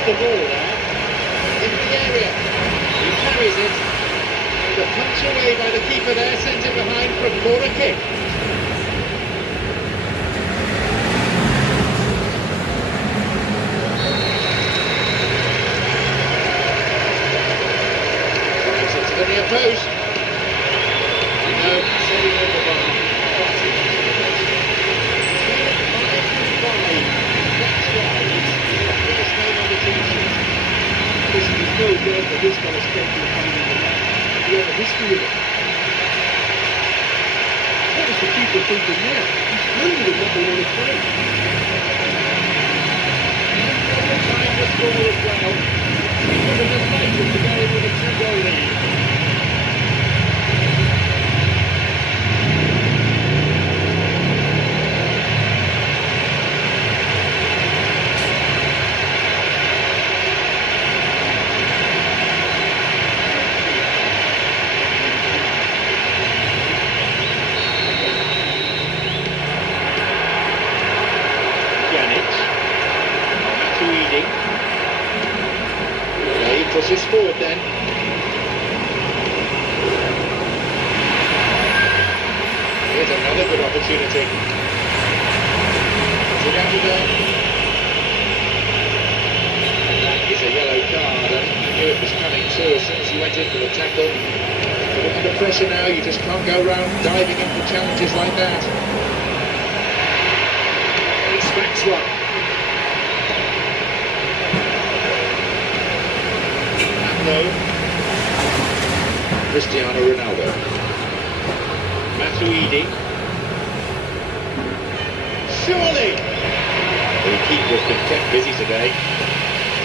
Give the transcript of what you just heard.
with the ball now in the area. He carries it. The punch away by the keeper there sends it behind for a corner kick. Drives it to the near post. No, saving on the bar. Listen, there's no doubt that this guy's capable of coming in the line. He had a history of it. What was the keeper thinking there? He's wondering what they want to play. Time to score as well. He was delighted to go in with a 2-goal lead. He pushes forward then. Here's another good opportunity. Zidane. That is a yellow card, and he knew it was coming too as soon as he went in for the tackle. But under pressure now, you just can't go around diving in for challenges like that. He smacks one. Cristiano Ronaldo. Matuidi. Surely! The keeper has been kept busy today.